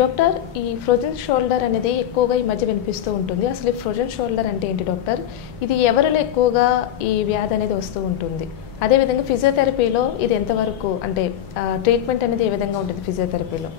Doctor ఈ frozen shoulder అనేది ఎక్కువగా ఈ మధ్య వినిపిస్తూ ఉంటుంది. అసలు ఈ ఫ్రోజన్ షోల్డర్ అంటే ఏంటి డాక్టర్? ఇది ఎవరిలో ఎక్కువగా ఈ వ్యాధి అనేది వస్తూ ఉంటుంది? అదేవిధంగా ఫిజియోథెరపీలో ఇది ఎంతవరకు అంటే ట్రీట్మెంట్ అనేది ఏ విధంగా ఉంటుంది ఫిజియోథెరపీలో?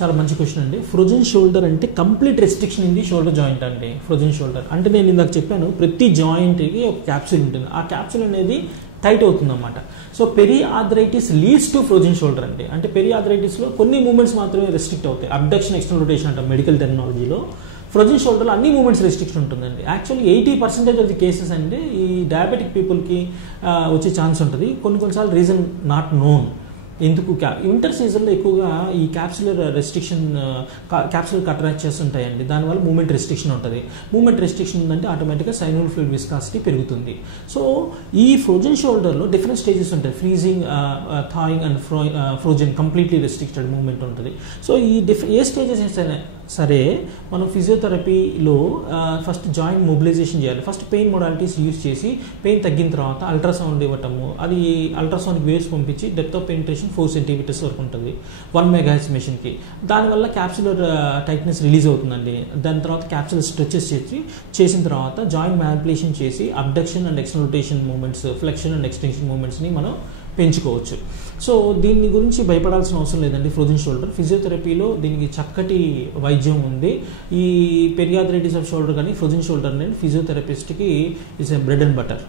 చాలా మంచి క్వశ్చన్ అండి. ఫ్రోజన్ షోల్డర్ అంటే complete restriction in the shoulder joint అండి. ఫ్రోజన్ షోల్డర్ అంటే నేను ఇందాక చెప్పాను, ప్రతి జాయింట్కి ఒక క్యాప్సూల్ ఉంటుంది. ఆ క్యాప్సూల్ అనేది టైట్ అవుతుంది అన్నమాట. So periarthritis leads to frozen shoulder అండి. అంటే పెరిఆర్థరైటిస్లో కొన్ని మూమెంట్స్ మాత్రమే రెస్ట్రిక్ట్ అవుతాయి. అబ్డక్షన్ ఎక్స్టర్నల్ రొటేషన్ అంటాం మెడికల్ టెర్మినాలజీలో. ఫ్రోజన్ షోల్డర్లో అన్ని మూమెంట్స్ రెస్ట్రిక్షన్ ఉంటుందండి. యాక్చువల్లీ 80% ఆఫ్ ది కేసెస్ అండి ఈ డయాబెటిక్ పీపుల్కి వచ్చే ఛాన్స్ ఉంటుంది. కొన్నిసార్లు రీజన్ నాట్ నోన్. ఎందుకు వింటర్ సీజన్లో ఎక్కువగా ఈ క్యాప్సులర్ రెస్ట్రిక్షన్ క్యాప్సులర్ కట్రాక్చర్స్ ఉంటాయండి. దానివల్ల మూమెంట్ రెస్ట్రిక్షన్ ఉంటుంది. మూమెంట్ రెస్ట్రిక్షన్ ఉందంటే ఆటోమేటిక్గా సైనోల్ ఫ్లూయిడ్ విస్కాసిటీ పెరుగుతుంది. సో ఈ ఫ్రోజన్ షోల్డర్లో డిఫరెంట్ స్టేజెస్ ఉంటాయి. Freezing, thawing and frozen completely restricted movement ఉంటుంది. సో ఈ ఏ స్టేజెస్ సరే మనం ఫిజియోథెరపీలో ఫస్ట్ జాయింట్ మొబిలైజేషన్ చేయాలి. ఫస్ట్ పెయిన్ మొడాలిటీస్ యూజ్ చేసి పెయిన్ తగ్గిన తర్వాత అల్ట్రాసౌండ్ ఇవ్వటము. అది అల్ట్రాసౌండ్ వేవ్స్ పంపించి డెప్త్ ఆఫ్ పెనిట్రేషన్ 4 సెంటీమీటర్స్ వరకు ఉంటుంది 1 మెగాహెర్ట్జ్ మెషిన్కి. దానివల్ల క్యాప్సులర్ టైట్నెస్ రిలీజ్ అవుతుందండి. దాని తర్వాత క్యాప్సులర్ స్ట్రెచెస్ చేసిన తర్వాత జాయింట్ మ్యానిపులేషన్ చేసి abduction and external rotation movements, flexion and extension మూమెంట్స్ని మనం పెంచుకోవచ్చు. సో దీని గురించి భయపడాల్సిన అవసరం లేదండి. ఫ్రోజన్ షోల్డర్ ఫిజియోథెరపీలో దీనికి చక్కటి వైద్యం ఉంది. ఈ పెరియార్థరైటిస్ ఆఫ్ షోల్డర్ కానీ ఫ్రోజన్ షోల్డర్ అనేది ఫిజియోథెరపిస్ట్కి it's a bread and butter.